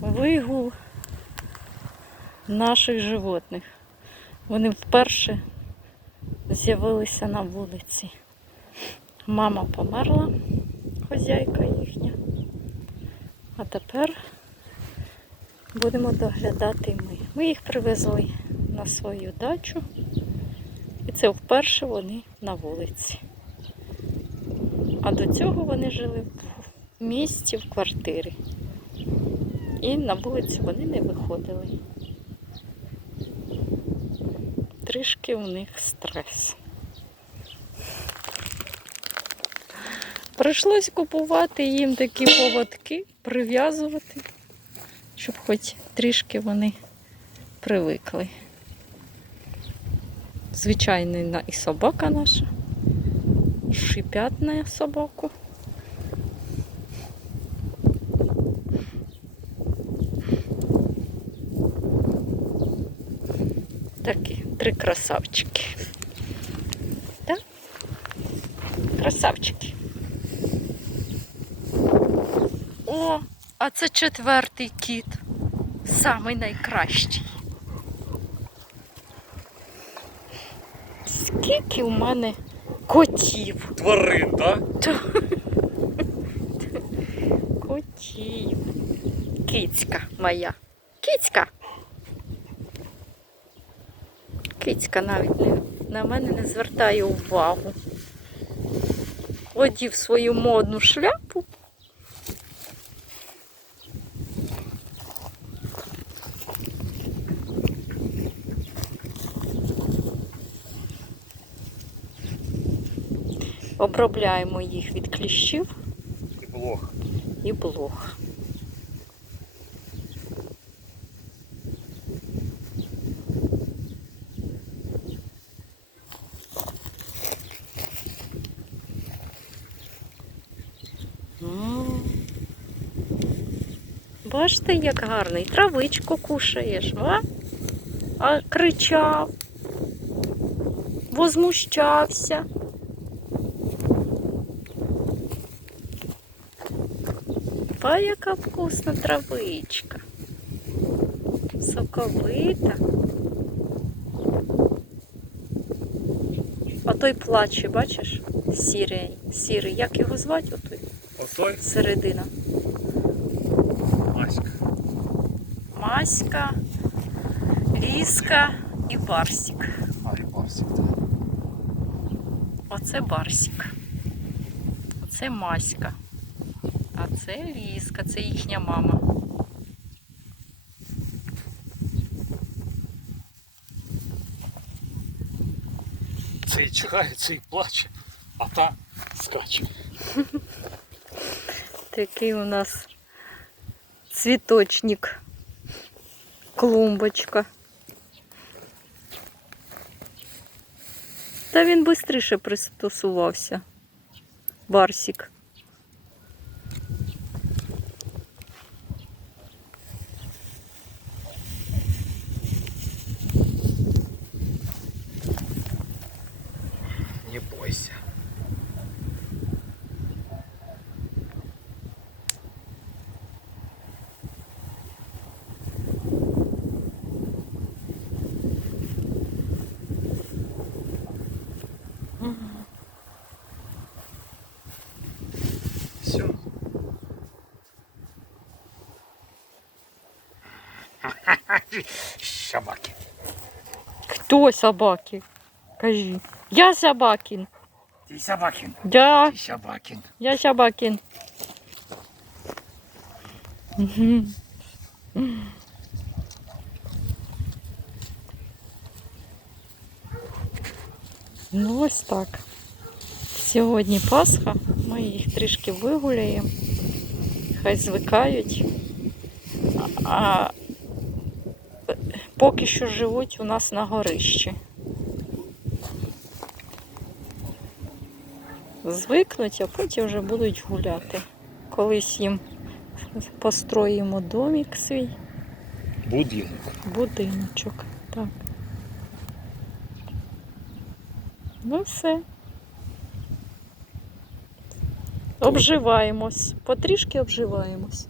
вигул наших животних. Вони вперше з'явилися на вулиці. Мама померла, хазяйка їхня. А тепер будемо доглядати ми. Ми їх привезли на свою дачу. І це вперше вони на вулиці. А до цього вони жили в місті, в квартирі. І на вулицю вони не виходили. Трішки у них стрес. Прийшлось купувати їм такі поводки, прив'язувати, щоб хоч трішки вони привикли. Звичайна і собака наша. Шипят на собаку. Такі три красавчики. Так? Красавчики. О, а це четвертий кіт. Самий найкращий. Скільки у мене котів? Тварин, так? Котів. Кицька моя. Кицька. Кицька навіть не, на мене не звертає увагу. Одів свою модну шляпу. Обробляємо їх від кліщів І блох. і блох. Бачите, як гарний. Травичку кушаєш, а? А кричав, возмущався. Па, яка вкусна травичка. Соковита. А той плаче, бачиш? Сірий. Сірий. Як його звати отой? Отой Середина. Маська. Маська, ліска і барсик. А, і барсик. Оце барсик. Оце маська. А це ліска, це їхня мама. Цей чекає, цей плаче, а та скаче. Такий у нас цвіточник. Клумбочка. Та він швидше пристосувався. Барсик. Не бойся. Все. Собаки. Хто собаки? Кажи. Я собакин. Ти собакин. Да, Ти собакин. я собакин. Ну ось так. Сьогодні Пасха, ми їх трішки вигуляємо, хай звикають. А поки що живуть у нас на горищі. Звикнуть, а потім вже будуть гуляти. Колись їм построїмо домик свій, Будинок. будиночок. Так. Ну все. Обживаємось. Потрішки обживаємось.